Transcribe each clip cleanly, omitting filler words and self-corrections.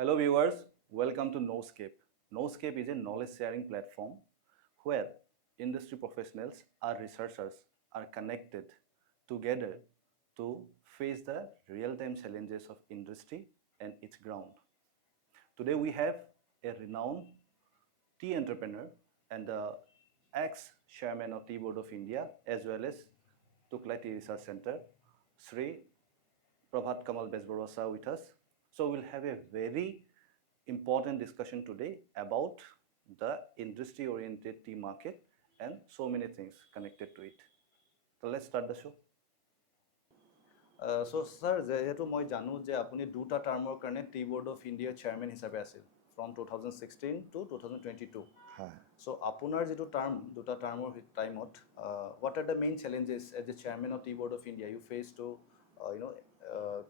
Hello viewers, welcome to Knowscape. Knowscape is a knowledge sharing platform where industry professionals or researchers are connected together to face the real-time challenges of industry and its ground. Today we have a renowned tea entrepreneur and the ex-chairman of Tea Board of India as well as Tuklai Tea Research Center, Sri Prabhat Kamal Bezboruah sir with us. So we'll have a very important discussion today about the industry-oriented tea market and so many things connected to it. So let's start the show. So sir, যেহেতু মই জানো যে আপুনি দুটা টাৰ্মৰ কাৰণে টি board of ইণ্ডিয়াৰ chairman হিচাপে আছিল ফ্ৰম 2016 টু 2022 হয় চ' আপোনাৰ যিটো টাৰ্ম দুটা টাৰ্মৰ টাইমত what are the main challenges as a chairman of tea board of India you face to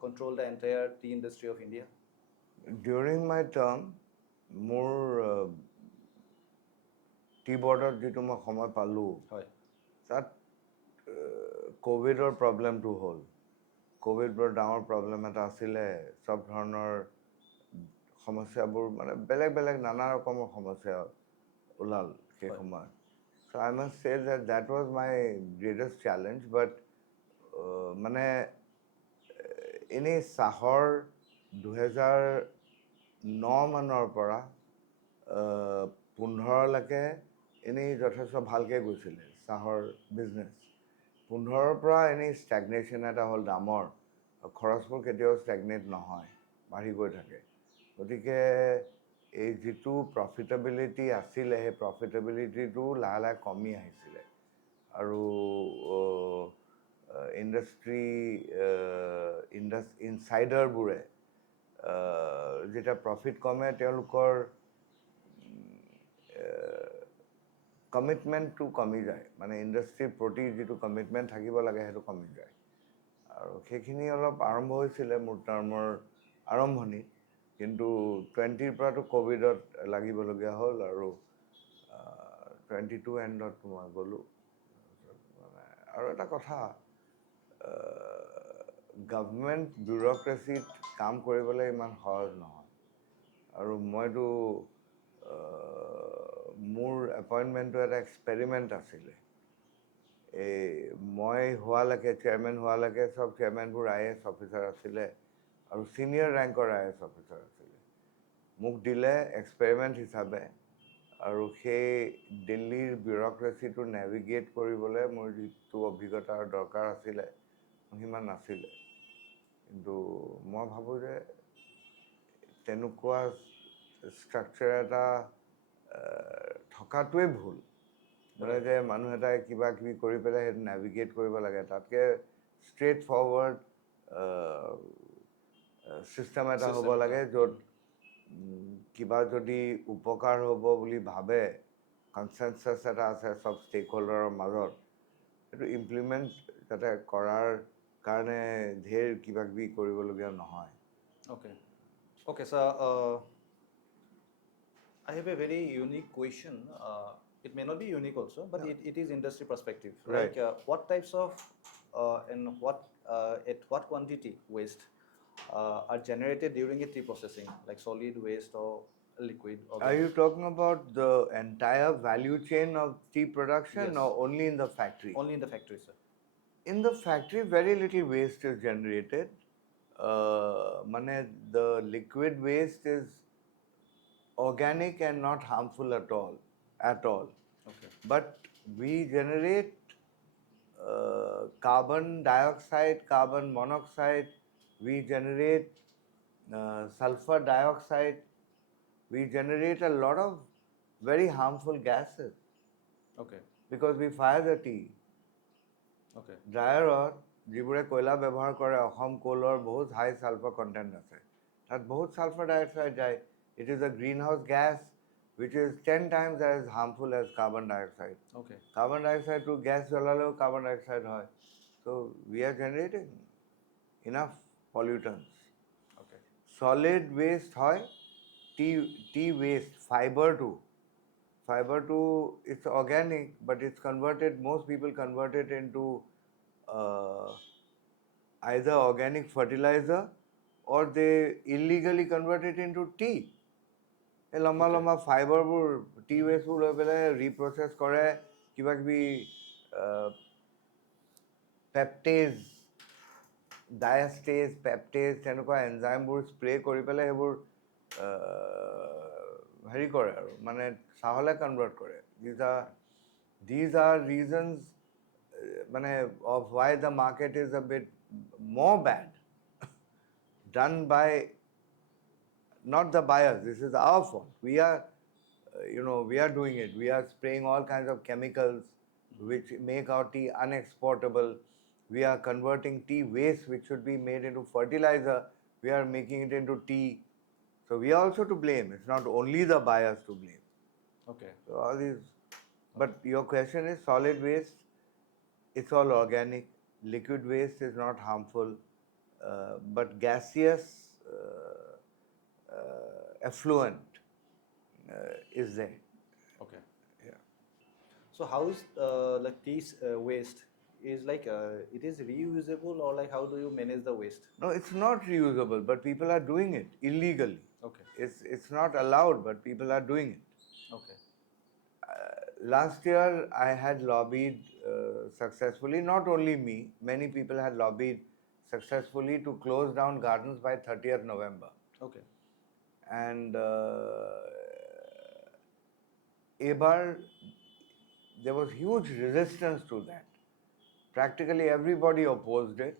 control the entire tea industry of India during my term মোৰ টি বৰ্ডত যিটো মই সময় পালোঁ হয় তাত ক'ভিডৰ প্ৰব্লেমটো হ'ল ক'ভিড বৰ ডাঙৰ প্ৰব্লেম এটা আছিলে চব ধৰণৰ সমস্যাবোৰ মানে বেলেগ বেলেগ নানা ৰকমৰ সমস্যা ওলাল সেই সময়ত চ' আই মাষ্ট চে that was my greatest challenge but মানে এনেই চাহৰ 2009 মানৰ পৰা 15লৈকে এনেই যথেষ্ট ভালকৈ গৈছিলে চাহৰ বিজনেছ 15ৰ পৰা এনেই ষ্টেগনেশ্যন এটা হ'ল দামৰ খৰচবোৰ কেতিয়াও ষ্টেগনেট নহয় বাঢ়ি গৈ থাকে গতিকে এই যিটো প্ৰফিটেবিলিটি আছিলে সেই প্ৰফিটেবিলিটিটো লাহে লাহে কমি আহিছিলে আৰু ইনচাইডাৰবোৰে যেতিয়া প্ৰফিট কমে তেওঁলোকৰ কমিটমেণ্টটো কমি যায় মানে ইণ্ডাষ্ট্ৰীৰ প্ৰতি যিটো কমিটমেণ্ট থাকিব লাগে সেইটো কমি যায় আৰু সেইখিনি অলপ আৰম্ভ হৈছিলে মোৰ টাৰ্মৰ আৰম্ভণি কিন্তু 20ৰ পৰাতো ক'ভিডত লাগিবলগীয়া হ'ল আৰু 22 এণ্ডত মই গ'লোঁ মানে আৰু এটা কথা গভৰ্ণমেণ্ট বিউৰ'ক্ৰেচিত কাম কৰিবলৈ ইমান সহজ নহয় আৰু মইতো মোৰ এপইণ্টমেণ্টটো এটা এক্সপেৰিমেণ্ট আছিলে এই মই হোৱালৈকে চেয়াৰমেন হোৱালৈকে চব চেয়াৰমেনবোৰ IAS অফিচাৰ আছিলে আৰু ছিনিয়ৰ ৰেংকৰ IAS অফিচাৰ আছিলে মোক দিলে এক্সপেৰিমেণ্ট হিচাপে আৰু সেই দিল্লীৰ বিউৰ'ক্ৰেচিটো নেভিগেট কৰিবলৈ মোৰ যিটো অভিজ্ঞতাৰ দৰকাৰ আছিলে সিমান নাছিলে কিন্তু মই ভাবোঁ যে তেনেকুৱা ষ্ট্ৰাকচাৰ এটা থকাটোৱে ভুল মানে যে মানুহ এটাই কিবা কিবি কৰি পেলাই সেইটো নেভিগেট কৰিব লাগে তাতকৈ ষ্ট্ৰেইট ফৰৱাৰ্ড ছিষ্টেম এটা হ'ব লাগে য'ত কিবা যদি উপকাৰ হ'ব বুলি ভাবে কনচেনচাছ এটা আছে চব ষ্টেক হোল্ডাৰৰ মাজত সেইটো ইমপ্লিমেণ্ট যাতে কৰাৰ কাৰণে ঢেৰ কিবা কিবি কৰিবলগীয়া নহয় Okay, sir. I have a very unique question. It may not be unique also, but it is industry perspective. Right. Like what types of and at what quantity waste are generated during a tea processing, like solid waste or liquid? Are you talking about the entire value chain of tea production Yes. or only in the factory? Only in the factory, sir. In the factory, very little waste is generated. The liquid waste is organic and not harmful at all. Okay. But we generate carbon dioxide, carbon monoxide, we generate sulfur dioxide, we generate a lot of very harmful gases Okay. because we fire the tea. Okay. ড্ৰায়াৰত যিবোৰে কয়লা ব্যৱহাৰ কৰে অসম কোলৰ বহুত high sulphur content আছে তাত বহুত sulphur dioxide যায় it is a green house gas which is 10 times as harmful as carbon dioxide. Okay. Carbon dioxide to gas jalaleও carbon dioxide হয়. So we are generating enough pollutants. Okay. Solid waste হয়, tea waste, fiber to it's organic but it's converted, most people convert it into either organic fertilizer or they illegally convert it into tea. এই লম্বা লম্বা ফাইবাৰবোৰ টি ৱেষ্টবোৰ লৈ পেলাই ৰিপ্ৰচেছ কৰে, কিবা কিবি পেপটেজ, ডায়াষ্টেজ, পেপটেজ তেনেকুৱা এনজাইমবোৰ স্প্ৰে কৰি পেলাই সেইবোৰ হেৰি কৰে আৰু মানে চাহলৈ কনভাৰ্ট কৰে. These are reasons মানে of why the market is a bit more bad done by not the buyers. This is our fault. We are we are doing it. We are spraying all kinds of chemicals which make our tea unexportable. We are converting tea waste which should be made into fertilizer. We are making it into tea. So we are also to blame. It's not only the buyers to blame. Okay. So all these, but your question is solid waste. It's all organic. Liquid waste is not harmful, but gaseous effluent is there. Okay. Yeah. So how is like tea waste is like it is reusable, or like how do you manage the waste? No, it's not reusable, but people are doing it illegally. Okay. It's not allowed, but people are doing it. Okay. Last year, I had lobbied successfully, not only me, many people had lobbied successfully to close down gardens by 30th November. Okay. And ebar, there was huge resistance to that. Practically everybody opposed it.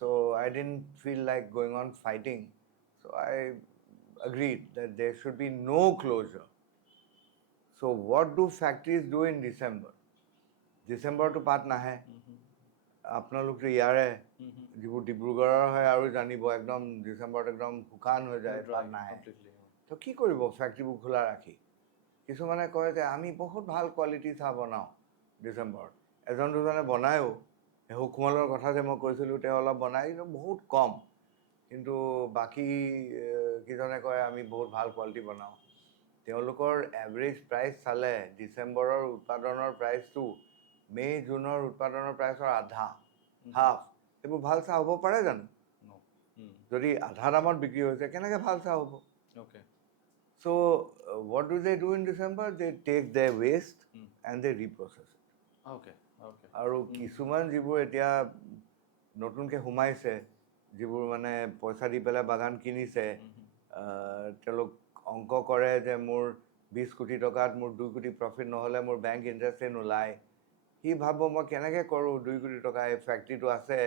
So I didn't feel like going on fighting. So I agreed that there should be no closure. So what do factories do in December? December to পাত নাহে. আপোনালোকতো ইয়াৰে যিবোৰ ডিব্ৰুগড়ৰ হয় আৰু জানিব একদম ডিচেম্বৰত একদম শুকান হৈ যায়, পাত নাহে. তো কি কৰিব ফেক্টৰীবোৰ খোলা ৰাখি? কিছুমানে কয় যে আমি বহুত ভাল কোৱালিটি চাহ বনাওঁ ডিচেম্বৰত. এজন দুজনে বনায়ো. হুকমলৰ কথা যে মই কৈছিলোঁ তেওঁ অলপ বনাই, কিন্তু বহুত কম. কিন্তু বাকী কিজনে কয় আমি বহুত ভাল কোৱালিটি বনাওঁ. তেওঁলোকৰ এভাৰেজ প্ৰাইচ চালে ডিচেম্বৰৰ উৎপাদনৰ প্ৰাইচটো মে' জুনৰ উৎপাদনৰ প্ৰাইচৰ আধা, হাফ. এইবোৰ ভাল চাহ হ'ব পাৰে জানো? যদি আধা দামত বিক্ৰী হৈছে কেনেকৈ ভাল চাহ হ'ব? Okay. So what do they do in December? They take their waste and they reprocess it. Okay. Okay. আৰু কিছুমান যিবোৰ এতিয়া নতুনকৈ সোমাইছে, যিবোৰ মানে পইচা দি পেলাই বাগান কিনিছে, তেওঁলোক অংক কৰে যে মোৰ 20 কোটি টকাত মোৰ 2 কোটি প্ৰফিট নহ'লে মোৰ বেংক ইণ্টাৰেষ্টে নোলায়. সি ভাবো মই কেনেকৈ কৰোঁ, 2 কোটি টকা এই ফেক্টৰীটো আছে,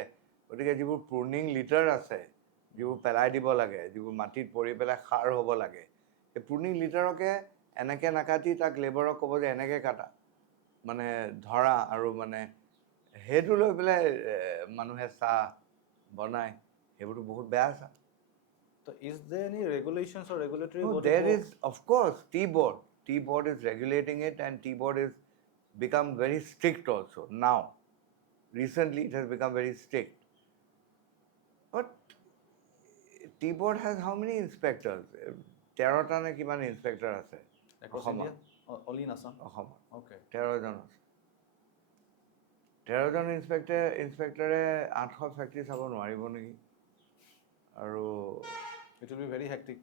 গতিকে যিবোৰ প্ৰুনিং লিটাৰ আছে, যিবোৰ পেলাই দিব লাগে, যিবোৰ মাটিত পৰি পেলাই সাৰ হ'ব লাগে, এই প্ৰুনিং লিটাৰকে এনেকৈ নাকাটি তাক লেবাৰক ক'ব যে এনেকৈ কাটা, মানে ধৰা, আৰু মানে সেইটো লৈ পেলাই মানুহে চাহ বনায়. সেইবোৰতো বহুত বেয়া চাহ. So is there any regulations or regulatory No, body? there is, of course, Tea Board. Tea Board is regulating it, and Tea Board is become very strict also now. Recently, it has become very strict. But Tea Board has how many inspectors? 13টা নে কিমান inspector আছে Across India? Only in Assam? অসমত. Okay. 13জন আছে. 13জন ইনস্পেক্টৰে 800 factory চাব নোৱাৰিব নেকি? আৰু It will be very hectic.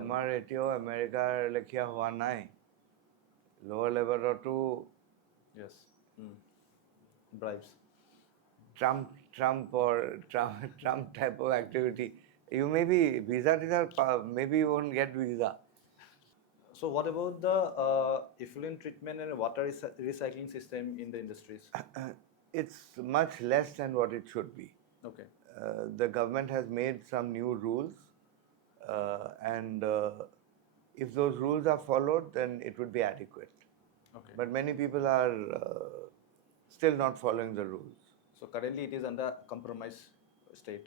আমাৰ এতিয়াও আমেৰিকাৰ লেখীয়া হোৱা নাই. লোৱাৰ লেভেলতো Yes. Bribes. Trump type of activity. You may be visa, maybe you won't get visa. So what about the effluent treatment and water recycling system in the industries? It's much less than what it should be. Okay. The government has made some new rules, and if those rules are followed, then it would be adequate. Okay. But many people are still not following the rules. So currently it is under compromise state.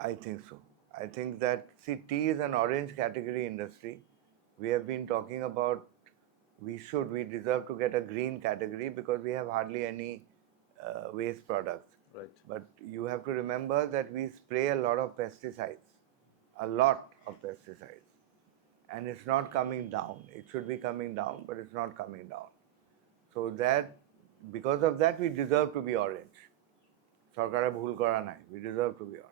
I think so. I think that, see, tea is an orange category industry. We have been talking about we deserve to get a green category because we have hardly any waste products. Right. But you have to remember that we spray a lot of pesticides. And it's not coming down. It should be coming down, but it's not coming down. So that, because of that, we deserve to be orange. Sarkare bhul kora nai. We deserve to be orange.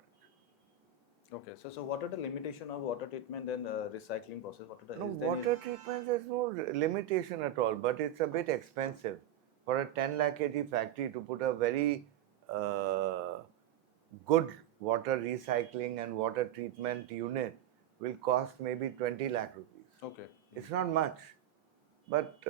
Okay, so what are the limitation of water treatment and recycling process? What are the, No, is there any? water treatment, there's no limitation at all, but it's a bit expensive. For a 10 lakh kg factory to put a very uh, good water recycling and water treatment unit will cost maybe 20 lakh rupees. Okay. It's not much, but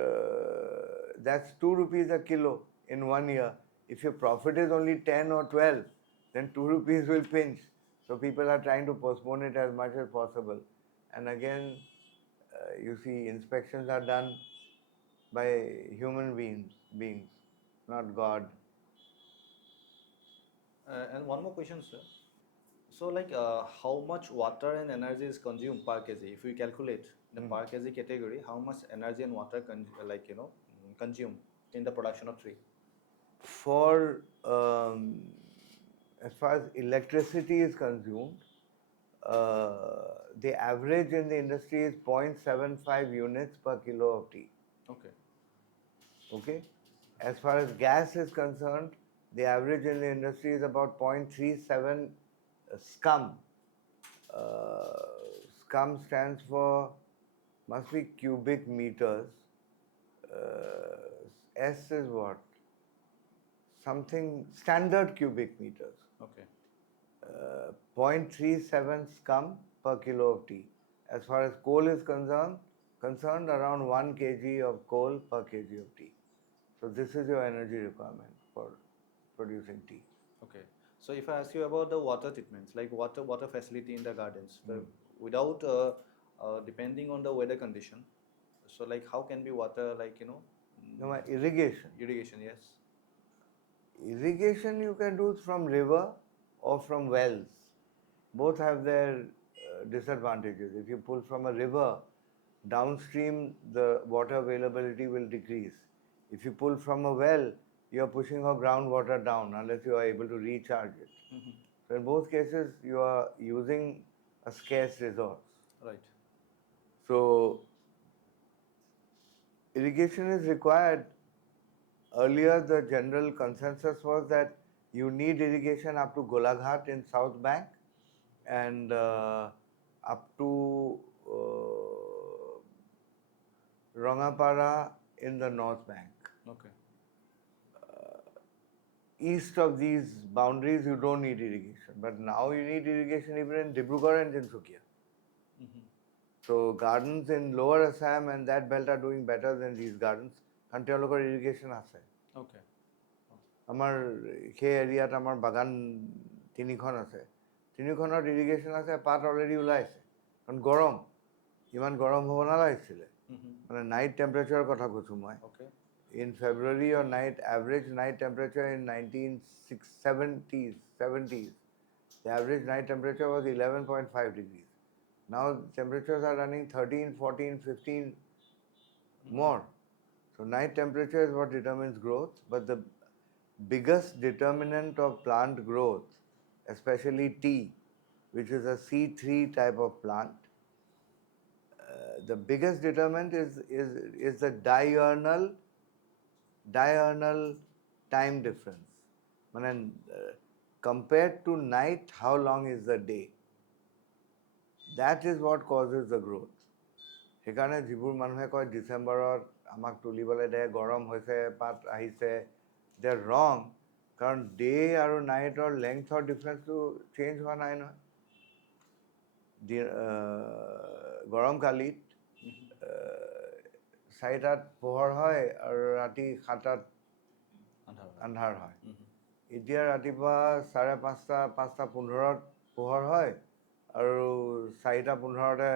that's 2 rupees a kilo in 1 year. If your profit is only 10 or 12, then 2 rupees will pinch. So people are trying to postpone it as much as possible. And again, you see, inspections are done by human beings, not God. And one more question, sir. So like how much water and energy is consumed per kg? If we calculate the per kg category, how much energy and water consume in the production of tree? For as far as electricity is consumed, the average in the industry is 0.75 units per kilo of tea. Okay. Okay? As far as gas is concerned, the average in the industry is about 0.37 scum. Scum stands for, must be cubic meters. S is what? Something standard cubic meters. Okay. 0.37 scum per kilo of tea. As far as coal is concerned around 1 kg of coal per kg of tea. So this is your energy requirement for producing tea. Okay. So if I ask you about the water treatments, like water facility in the gardens, without depending on the weather condition, so like how can be water Now, irrigation. irrigation? Yes. Irrigation you can do from river or from wells. Both have their disadvantages. If you pull from a river, downstream the water availability will decrease. If you pull from a well, you are pushing your groundwater down unless you are able to recharge it. So in both cases, you are using a scarce resource. Right. So irrigation is required. Earlier, the general consensus was that you need irrigation up to Golaghat in South Bank and up to Rangapara in the North Bank. Okay. East of these boundaries, you don't need irrigation. But now you need irrigation even in Dibrugarh and Tinsukia. So gardens in lower Assam and that belt are doing better than these gardens. And তেওঁলোকৰ irrigation আছে. Okay. আমাৰ সেই এৰিয়াত আমাৰ বাগান তিনিখন আছে, তিনিখনত irrigation আছে, পাত অলৰেডি ওলাইছে, কাৰণ গৰম, ইমান গৰম হ'ব নালাগিছিলে, মানে নাইট টেম্পাৰেচাৰৰ কথা কৈছোঁ মই। In February or average night temperature in 1970s, the average night temperature was 11.5 degrees. Now temperatures are running 13, 14, 15 more. So night temperature is what determines growth, but the biggest determinant of plant growth, especially tea, which is a C3 type of plant, the biggest determinant is the diurnal time difference. Compared to night, how long is the day? That is what causes the growth. সেইকাৰণে যিবোৰ মানুহে কয় ডিচেম্বৰত আমাক তুলিবলৈ দে, গৰম হৈছে, পাত আহিছে, they are wrong, কাৰণ ডে আৰু নাইটৰ লেংথৰ ডিফাৰেঞ্চটো চেঞ্জ হোৱা নাই নহয়। গৰম কালিত 4টাত পোহৰ হয় আৰু ৰাতি 7টাত আন্ধাৰ হয়। এতিয়া ৰাতিপুৱা 5:30, 5:15 পোহৰ হয় আৰু 4:15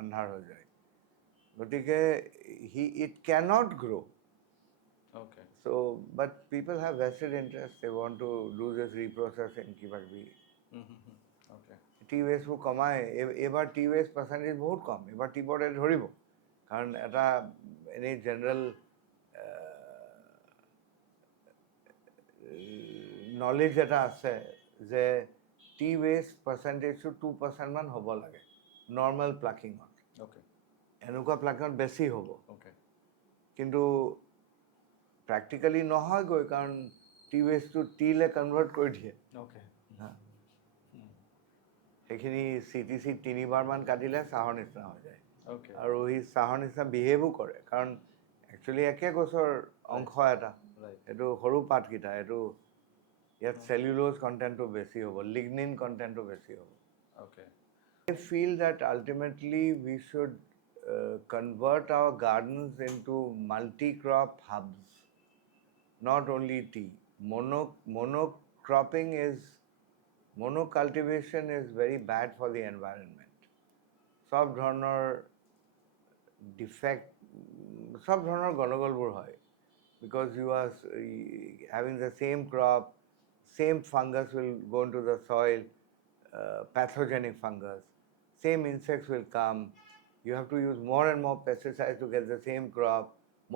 আন্ধাৰ হৈ যায়। গতিকে it cannot grow. Okay. So, but people have vested interest. They want to do this reprocessing. Okay. টি ৱেষ্টবোৰ কমাই, এইবাৰ টি ৱেষ্ট পাৰ্চেণ্টেজ বহুত কম, এইবাৰ টি বৰ্ডে ধৰিব, কাৰণ এটা এনেই জেনেৰেল নলেজ এটা আছে যে টি ৱেষ্ট পাৰ্চেণ্টেজটো 2% মান হ'ব লাগে নৰ্মেল প্লাকিঙত। Okay. এনেকুৱা প্লাকিঙত বেছি হ'ব। Okay. কিন্তু প্ৰেক্টিকেলি নহয়গৈ, কাৰণ টি ৱেষ্টটো টিলে কনভাৰ্ট কৰি দিয়ে। Okay. সেইখিনি CTC 3বাৰমান কাটিলে চাহৰ নিচিনা হৈ যায় Okay. আৰু সি চাহৰ নিচিনা বিহেভো কৰে কাৰণ একচুৱেলি একে গছৰ অংশ এটা Right. এইটো সৰু পাতকেইটা এইটো ইয়াত চেলুলোজ কণ্টেণ্টটো বেছি হ'ব লিগনিন কণ্টেণ্টটো বেছি হ'ব Okay. I feel that ultimately we should convert our gardens into multi-crop hubs, not only tea. Monocultivation is very bad for the environment. সব ধৰণৰ defect, সব ধৰণৰ গণ্ডগোলবোৰ হয় because you are having the same crop, same fungus will go into the soil, pathogenic fungus. Same insects will come. You have to use more and more pesticides to get the same crop,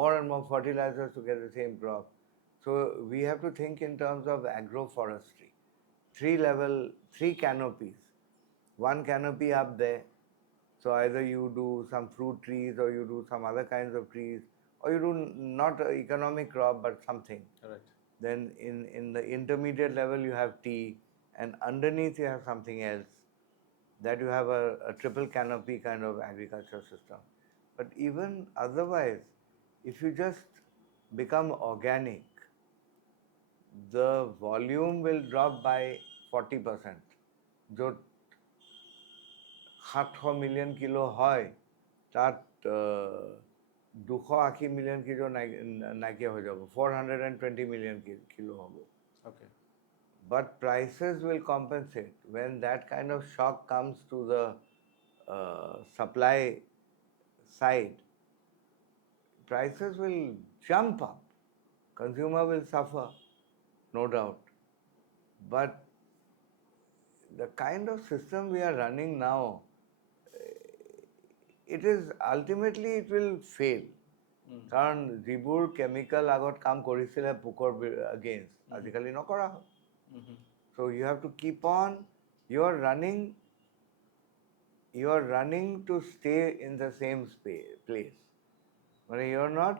more and more fertilizers to get the same crop. So we have to think in terms of agroforestry. Three canopies. One canopy up there. So either you do some fruit trees or you do some other kinds of trees or you do not an economic crop but something. Correct. Then in the intermediate level you have tea and underneath you have something else. That you have a triple canopy kind of agriculture system. But even otherwise, if you just become organic, the volume will drop by 40%. য'ত 700 million kilo হয় তাত 280 million kilo নাইকিয়া হৈ যাব 420 million kilo হ'ব Okay. But prices will compensate when that kind of shock comes to the supply side. Prices will jump up. Consumer will suffer, no doubt. But the kind of system we are running now, it is ultimately it will fail. কাৰণ যিবোৰ chemical আগত কাম কৰিছিলে পোকৰ against আজিকালি নকৰা হয় So you have to keep on, you are running to stay in the same place. মানে you are not,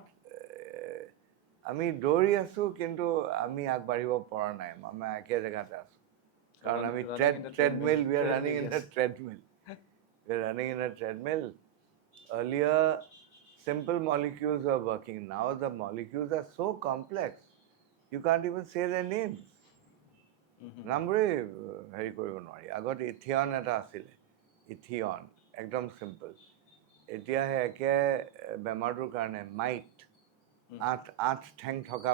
আমি দৌৰি আছো কিন্তু আমি আগবাঢ়িব পৰা নাই আমি একে জেগাতে আছো কাৰণ আমি treadmill, we are running in the treadmill. We are running in a treadmill. Earlier, simple molecules were working. Now the molecules are so complex, you can't even say their names. নামবোৰে হেৰি কৰিব নোৱাৰি আগত ইথিয়ন এটা আছিলে ethion একদম simple এতিয়া একে বেমাৰটোৰ কাৰণে মাইট আঠ ঠেং থকা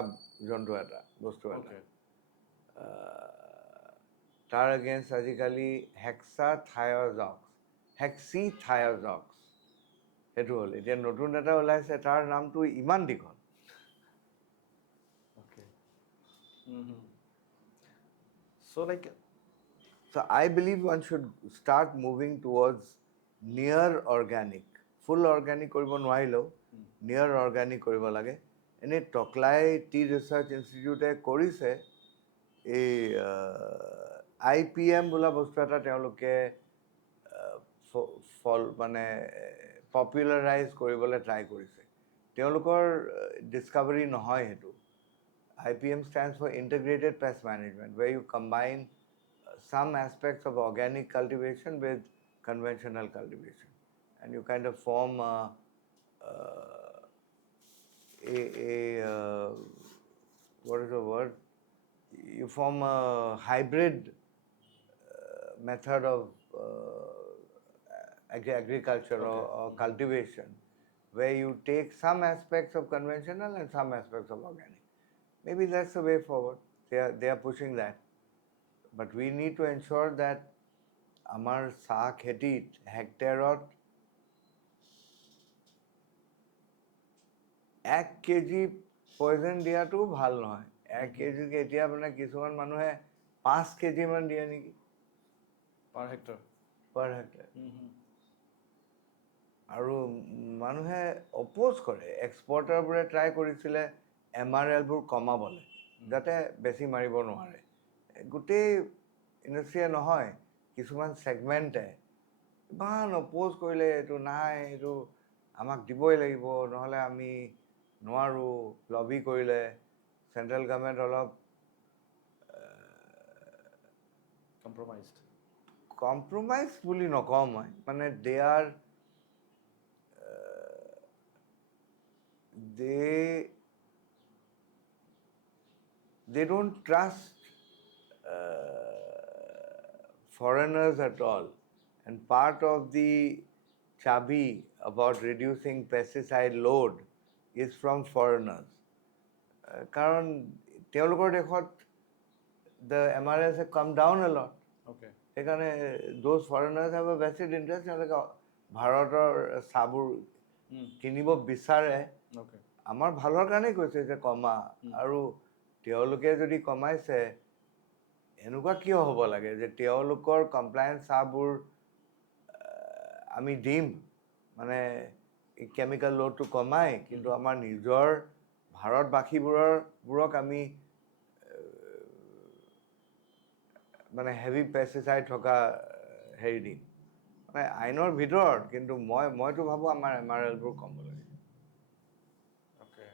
জন্তু এটা বস্তু এটা তাৰ এগেইনষ্ট আজিকালি হেক্সিথায়জক্স সেইটো হ'ল এতিয়া নতুন এটা ওলাইছে তাৰ নামটো ইমান দীঘল Okay. So So I believe one should start moving towards near organic. Full organic কৰিব নোৱাৰিলেও near organic কৰিব লাগে এনে টকলাই টি ৰিচাৰ্চ ইনষ্টিটিউটে কৰিছে এই IPM বোলা বস্তু এটা তেওঁলোকে মানে পপুলাৰাইজ কৰিবলৈ ট্ৰাই কৰিছে তেওঁলোকৰ ডিছকাভাৰী নহয় সেইটো IPM stands for Integrated Pest Management, where you combine some aspects of organic cultivation with conventional cultivation. And you kind of form what is the word? You form a hybrid method of agriculture or cultivation, where you take some aspects of conventional and some aspects of organic. Maybe that's the way forward. They are pushing that. But we need to ensure that আমাৰ চাহ খেতিত হেক্টেৰত 1 KG poison দিয়াটো ভাল নহয় 1 KG এতিয়া মানে কিছুমান মানুহে 5 কেজি মান দিয়ে নেকি per hectare. আৰু মানুহে অপোজ কৰে এক্সপৰ্টাৰবোৰে ট্ৰাই কৰিছিলে MRLবোৰ কমাবলৈ যাতে বেছি মাৰিব নোৱাৰে গোটেই ইণ্ডাষ্ট্ৰীয়ে নহয় কিছুমান ছেগমেণ্টে ইমান অপোজ কৰিলে এইটো নাই এইটো আমাক দিবই লাগিব নহ'লে আমি নোৱাৰোঁ লবি কৰিলে চেণ্ট্ৰেল গভৰ্ণমেণ্ট অলপ compromise বুলি নকওঁ মই মানে they are they don't trust foreigners at all. And part of the chabi about reducing pesticide load is from foreigners. কাৰণ তেওঁলোকৰ দেশত the MRS have come down a lot. Okay. সেইকাৰণে those foreigners have a vested interest. তেওঁলোকে ভাৰতৰ চাহবোৰ কিনিব বিচাৰে। Okay. আমাৰ ভালৰ কাৰণেই কৈছে যে কমা আৰু তেওঁলোকে যদি কমাইছে এনেকুৱা কিয় হ'ব লাগে যে তেওঁলোকৰ কমপ্লায়েন্স চাহবোৰ আমি দিম মানে কেমিকেল লোডটো কমাই কিন্তু আমাৰ নিজৰ ভাৰতবাসীবোৰক আমি মানে হেভি পেষ্টিচাইড থকা হেৰি দিম মানে আইনৰ ভিতৰত কিন্তু মইতো ভাবোঁ আমাৰ MRLবোৰ কম লাগে। Okay.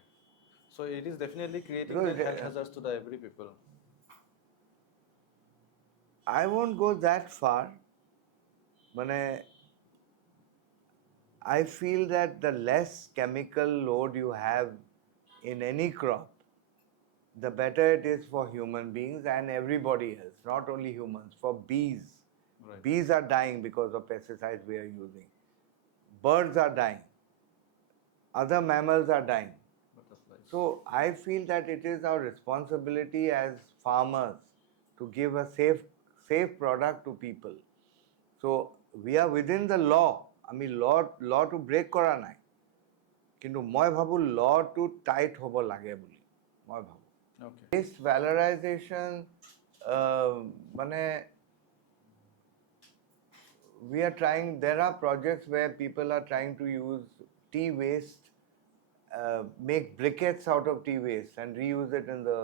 So it is definitely creating Because the health hazards to the every people. I won't go that far. মানে I feel that the less chemical load you have in any crop, the better it is for human beings and everybody else, not only humans, for bees. Right. Bees are dying because of pesticides we are using. Birds are dying. Other mammals are dying. Butterflies. So I feel that it is our responsibility as farmers to give a safe product to people. So we are within the law. I mean law to break কৰা নাই কিন্তু মই ভাবোঁ law to tight হ'ব লাগে বুলি মই ভাবোঁ। Okay. Waste valorization মানে we are trying, there are projects where people are trying to use tea waste, make briquettes out of tea waste and reuse it in the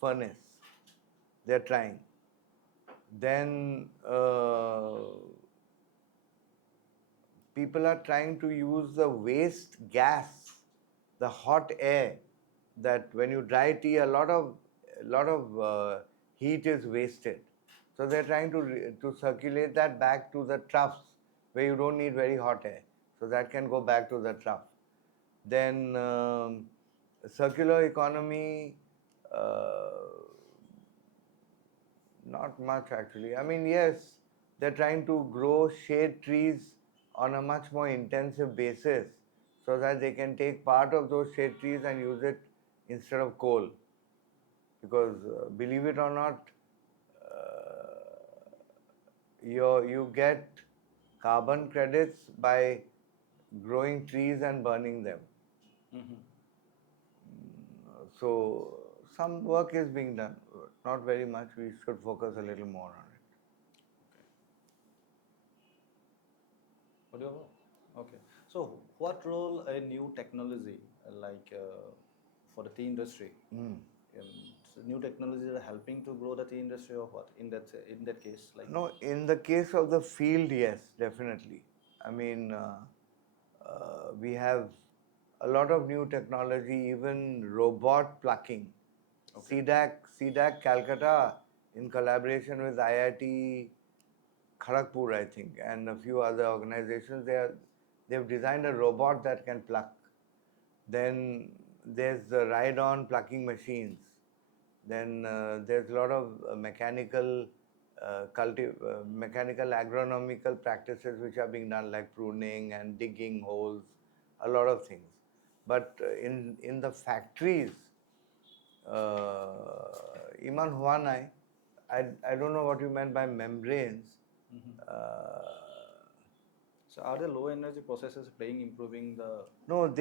furnace. They're trying. Then people are trying to use the waste gas, the hot air, that when you dry tea, a lot of heat is wasted. So they're trying to circulate that back to the troughs where you don't need very hot air. So that can go back to the trough. Then circular economy, not much actually. I mean, yes, they're trying to grow shade trees on a much more intensive basis so that they can take part of those shade trees and use it instead of coal. Because believe it or not, you get carbon credits by growing trees and burning them. So some work is being done, not very much. We should focus a little more on it. What do you know? Okay. So what role a new technology like for the tea industry? So new technologies are helping to grow the tea industry or what in that case? Like No, in the case of the field, yes, definitely. I mean, we have a lot of new technology, even robot plucking. Okay. CDAC Calcutta, in collaboration with IIT Kharagpur, I think, and a few other organizations, they've designed a robot that can pluck. Then there's the ride-on plucking machines. Then there's a lot of mechanical agronomical practices which are being done, like pruning and digging holes, a lot of things. But in the factories, iman hua nai. I don't know what you meant by membranes. so are the low energy processes playing improving the? No,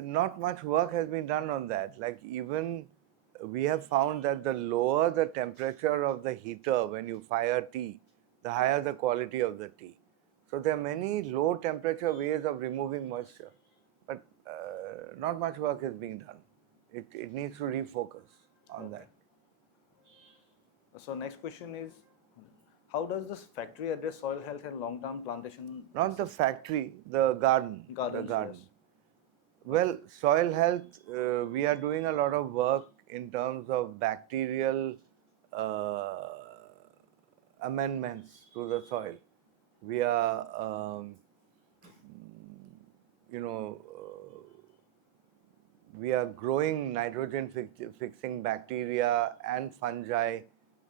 not much work has been done on that. Like even we have found that the lower the temperature of the heater when you fire tea, the higher the quality of the tea. So there are many low temperature ways of removing moisture, but not much work is being done. It needs to refocus on that. So next question is, how does this factory address soil health and long-term plantation? Not the factory, the garden. Gardens, The garden. yes. Well, soil health, we are doing a lot of work in terms of bacterial, amendments to the soil. We are, you know, we are growing nitrogen fixing bacteria and fungi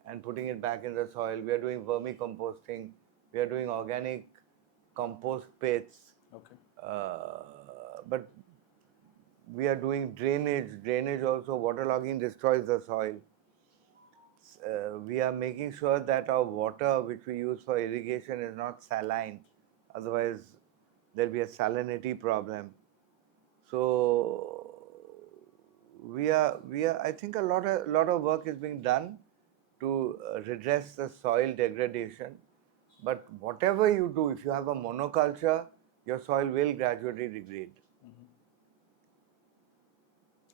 and putting it back in the soil. We are doing vermicomposting. We are doing organic compost pits. Okay. But we are doing drainage. Drainage also, waterlogging destroys the soil. We are making sure that our water which we use for irrigation is not saline. Otherwise, there'll be a salinity problem. So I think a lot of work is being done to redress the soil degradation. But whatever you do, if you have a monoculture, your soil will gradually degrade.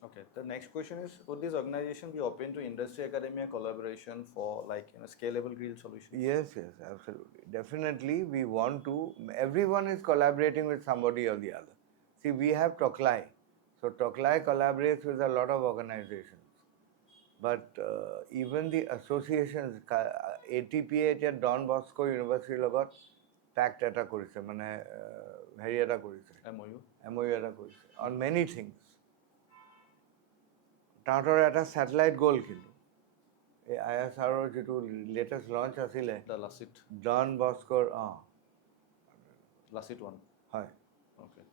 Okay. The next question is: would this organization be open to industry academia collaboration for scalable green solutions? Yes, absolutely. Definitely, we want to. Everyone is collaborating with somebody or the other. See, we have Toklai. So Toklai collaborates with a lot of organizations. But even the associations, ATPA এতিয়া Don Bosco University লগত pact এটা কৰিছে, মানে হেৰি এটা কৰিছে, MOU এটা কৰিছে on many things. তাহাঁতৰ এটা satellite goal কিন্তু এই ISRৰ যিটো latest launch আছিলে, The Lasit. Don Boscoৰ Lasit one. হয়. Okay.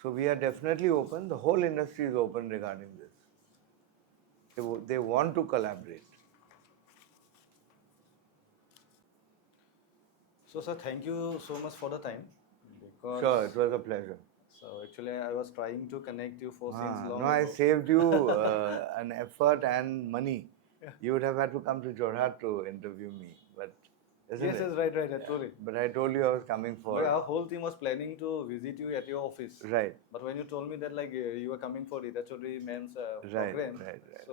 So we are definitely open. The whole industry is open regarding this. They want to collaborate. So, sir, thank you so much for the time. Because Sure, it was a pleasure. So actually, I was trying to connect you for since long. No, I saved you an effort and money. You would have had to come to Jorhat to interview me, but yes, right, actually. But I told you I was coming for. But our whole team was planning to visit you at your office. Right. But when you told me that you were coming for Rajashree Ma'am's program, right. so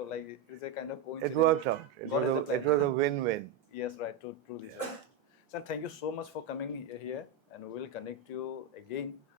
it's a kind of coincidence. It worked out. It was a win-win. Yes, right. True. Sir, thank you so much for coming here, and we will connect you again